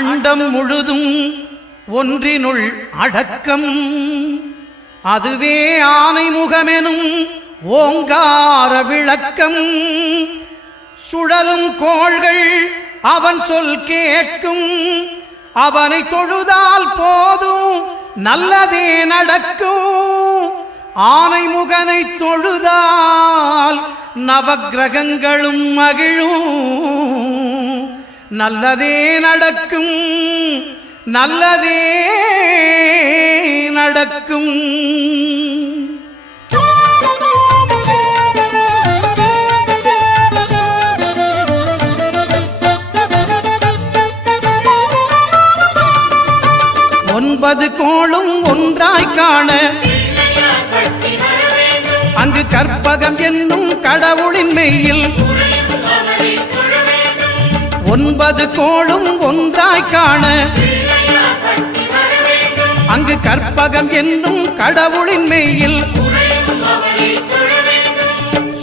அண்டம் முழுதும் ஒன்றினுள் அடக்கம். அதுவே ஆனை முகமெனும் ஓங்கார விளக்கம். சுழலும் கோள்கள் அவன் சொல் கேட்கும். அவனை தொழுதால் போதும் நல்லதே நடக்கும். ஆனை முகனை தொழுதால் நவக்கிரகங்களும் மகிழும். நல்லதே நடக்கும், நல்லதே நடக்கும். ஒன்பது கோளும் ஒன்றாய் காண அங்கு கற்பகம் என்னும் கடவுளின் மெய்யில். ஒன்பது கோளும் ஒன்றாய் காண அங்கு கற்பகம் என்னும் கடவுளின் மெய்யில்.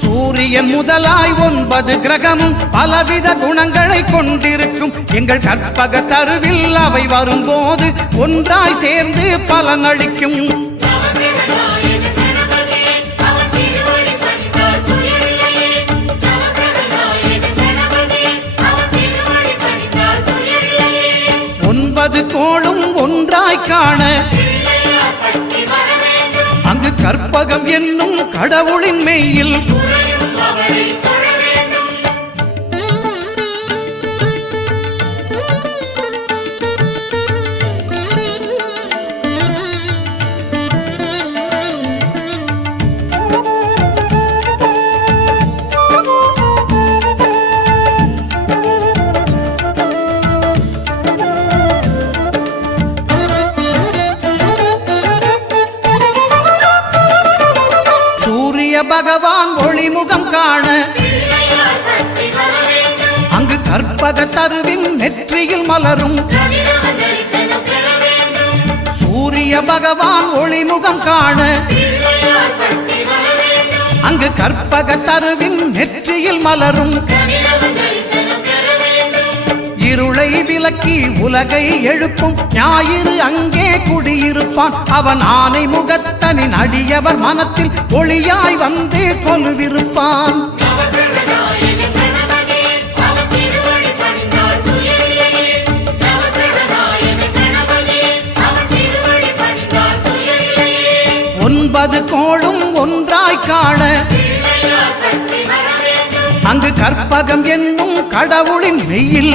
சூரியன் முதலாய் 9 கிரகமும் பலவித குணங்களை கொண்டிருக்கும். எங்கள் கற்பக தருவில் அவை வரும்போது ஒன்றாய் சேர்ந்து பலனளிக்கும். ஒன்பது கோளும் ஒன்றாய் காண அங்கு கற்பகம் என்னும் கடவுளின் மெய்யில். பகவான் ஒளிமுகம் காண அங்கு கற்பக தருவின் நெற்றியில் மலரும். சூரிய பகவான் ஒளிமுகம் காண அங்கு கற்பக தருவின் நெற்றியில் மலரும். இருளை விலக்கி உலகை எழுப்பும் ஞாயிறு அங்கே குடியிருப்பான். அவன் ஆனை முகத்தனின் அடியவர் மனத்தில் ஒளியாய் வந்து கொலுவிருப்பான். ஒன்பது கோளும் ஒன்றாய் காண அங்கு கற்பகம் என்னும் கடவுளின் மெய்யில்.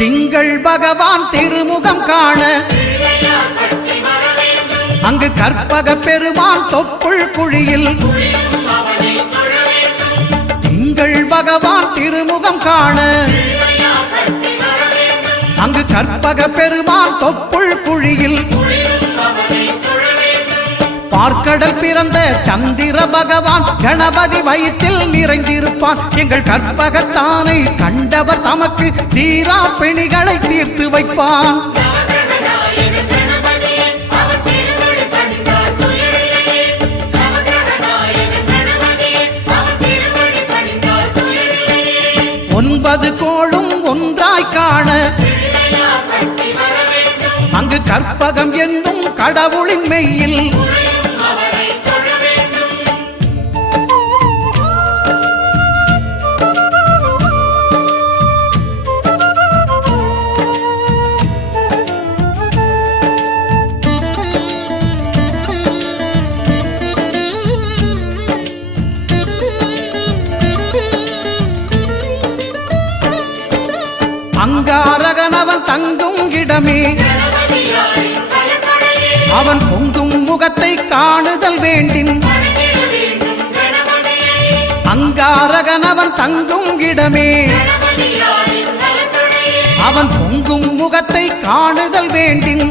திங்கள் பகவான் திருமுகம் காண அங்கு கற்பக பெருமான் தொப்புள் குழியில். திங்கள் பகவான் திருமுகம் காண அங்கு கற்பக பெருமான் தொப்புள் குழியில். பார்க்கடல் பிறந்த சந்திர பகவான் கணபதி வயிற்றில் நிறைந்திருப்பான். எங்கள் கற்பகத்தானை கண்டவர் தமக்கு தீரா பிணிகளை தீர்த்து வைப்பான். ஒன்பது கோளும் ஒன்றாய் காண அங்கு கற்பகம் என்னும் கடவுளின் மெய்யில். அங்காரகனவன் தங்கும் இடமே அவன் பொங்கும் முகத்தை காணுதல் வேண்டின். அங்காரகனவன் தங்கும் இடமே அவன் பொங்கும் முகத்தை காணுதல் வேண்டின்.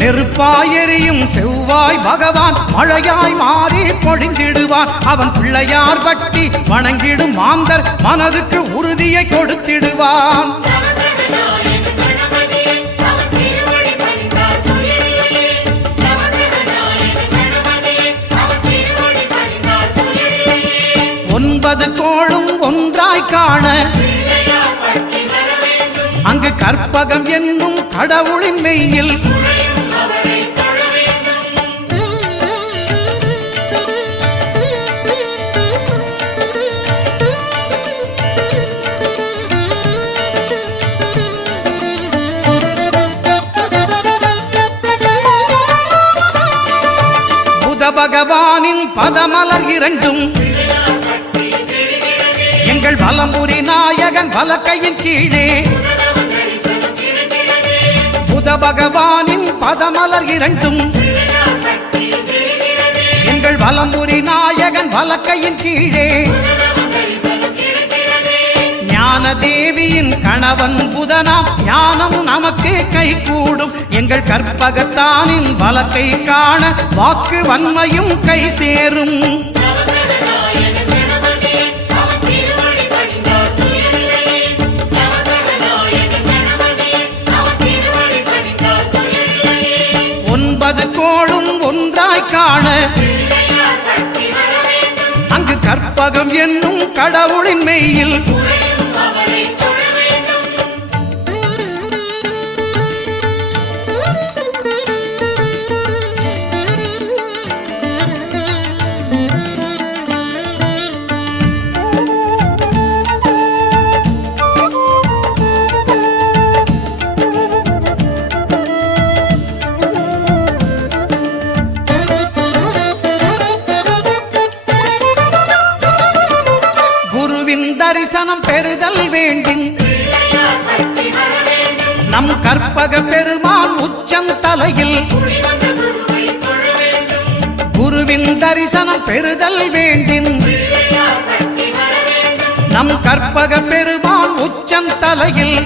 நெருப்பாயெறியும் செவ்வாய் பகவான் மழையாய் மாறி பொழிந்திடுவான். அவன் பிள்ளையார் பட்டி வணங்கிடும் மாந்தர் மனதுக்கு உறுதியை கொடுத்திடுவான். ஒன்பது கோளும் ஒன்றாய் காண அங்கு கற்பகம் என்னும் கடவுளின் மெய்யில் புத பகவானின் பதமலர் இரண்டும் எங்கள் வலம்புரி நாயகன் வலக்கையின் கீழே. புத பகவானின் பதமலர் இரண்டும் எங்கள் வலம்புரி நாயகன் வலக்கையின் கீழே. ஞான தேவியின் கணவன் புதனாம் ஞானம் நமக்கு கை கூடும். எங்கள் கற்பகத்தானின் வலக்கை காண வாக்கு வன்மையும் கை சேரும். ஒன்பது கோளும் ஒன்றாய் காண அங்கு கற்பகம் என்னும் கடவுளின் மெய்யில் தரிசனம் பெறுதல் வேண்டும். நம் கற்பக பெருமான் உச்சம் தலையில் குருவின் தரிசனம் பெறுதல் வேண்டும். நம் கற்பக பெருமான் உச்சம் தலையில்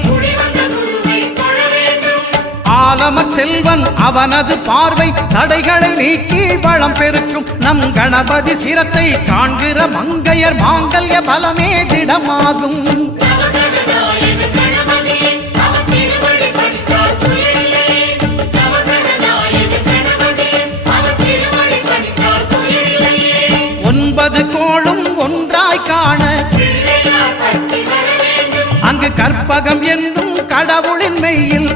ஆலமர் செல்வன் அவனது பார்வை தடைகளை நீக்கி வளம் பெருக்கும். நம் கணபதி சிரத்தை காண்கிற மங்கையர் மாங்கல்ய பலமே திடமாகும். ஒன்பது கோளும் ஒன்றாய் காண அங்கு கற்பகம் என்னும் கடவுளின் மெய்யில்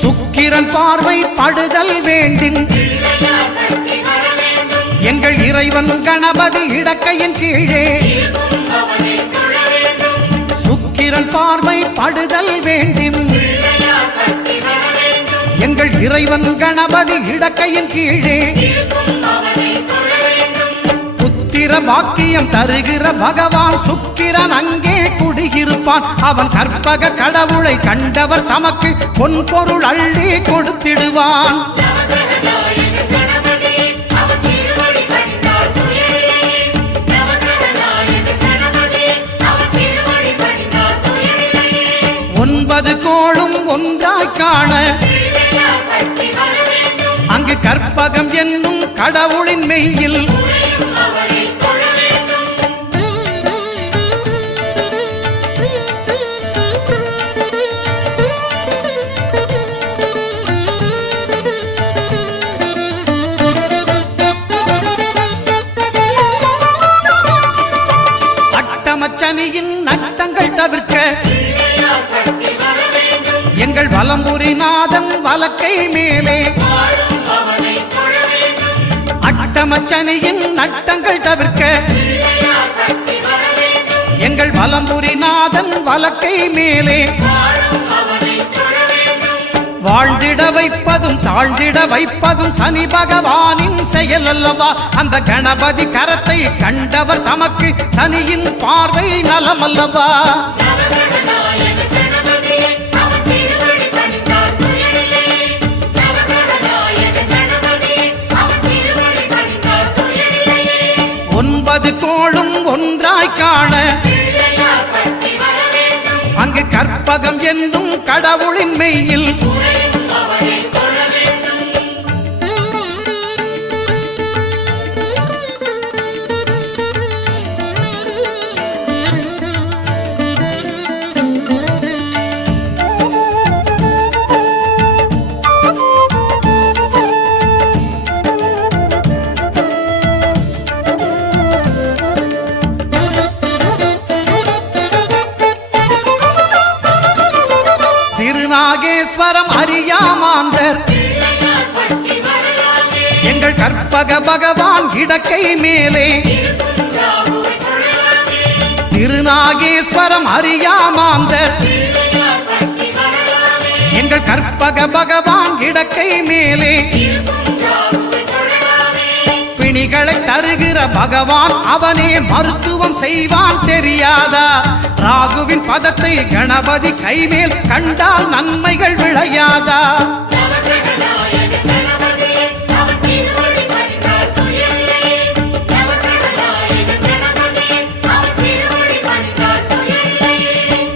சுக்கிரன் பார்வை படுதல் வேண்டும். எங்கள் இறைவன் கணபதி இடக்கையின் கீழே சுக்கிரன் பார்வை படுதல் வேண்டும். எங்கள் இறைவன் கணபதி இடக்கையின் கீழே புத்திர பாக்கியம் தருகிற பகவான் சுக்கிரன் அங்கே குடியிருப்பான். அவன் கற்பக கடவுளை கண்டவர் தமக்கு பொன் பொருள் அள்ளி கொடுத்திடுவான். ஒன்பது கோளும் ஒன்றாய் காண அங்கு கற்பகம் என்னும் கடவுளின் மெய்யில் அட்டமச்சனியின் நட்டங்கள் தவிர்க்க எங்கள் வலம்புரி நாதம் வலக்கை மேலே அட்டமச்சனியின் நட்டங்கள் தவிர்க்க எங்கள் வலம்புரி நாதன் வலக்கை மேலே வாழ்ந்திட வைப்பதும் தாழ்ந்திட வைப்பதும் சனி பகவானின் செயல் அல்லவா? அந்த கணபதி கரத்தை கண்டவர் தமக்கு சனியின் பார்வை நலம் அல்லவா? ஒன்பது கோளும் ஒன்றாய் காண அங்கு கற்பகம் என்னும் கடவுளின் மெய்யில் திருநாகேஸ்வரம் அறியாமாந்தர் எங்கள் கற்பக பகவான் இடக்கை மேலே திருநாகேஸ்வரம் அறியாமாந்தர் எங்கள் கற்பக பகவான் இடக்கை மேலே பிணிகளை தருகிற பகவான் அவனே மருத்துவம் செய்வான் தெரியாதா? ராகுவின் பதத்தை கணபதி கைமேல் கண்டால் நன்மைகள் விளையாதா?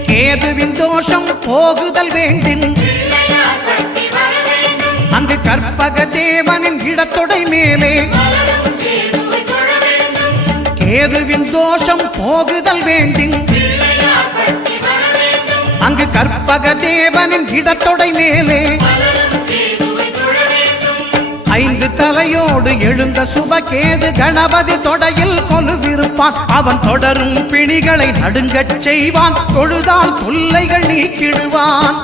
கேதுவின் தோஷம் போகுதல் வேண்டின் அங்கு கற்பக தேவனின் இடத்தொடை மேலே கேதுவின் தோஷம் போகுதல் வேண்டின் அங்கு கற்பக தேவனின் இடத்தொடை மேலே ஐந்து தலையோடு எழுந்த சுபகேது கணபதி தொடையில் கொலுவிருப்பான். அவன் தொடரும் பிணிகளை நடுங்கச் செய்வான். தொழுதால் தொல்லைகள் நீக்கிடுவான்.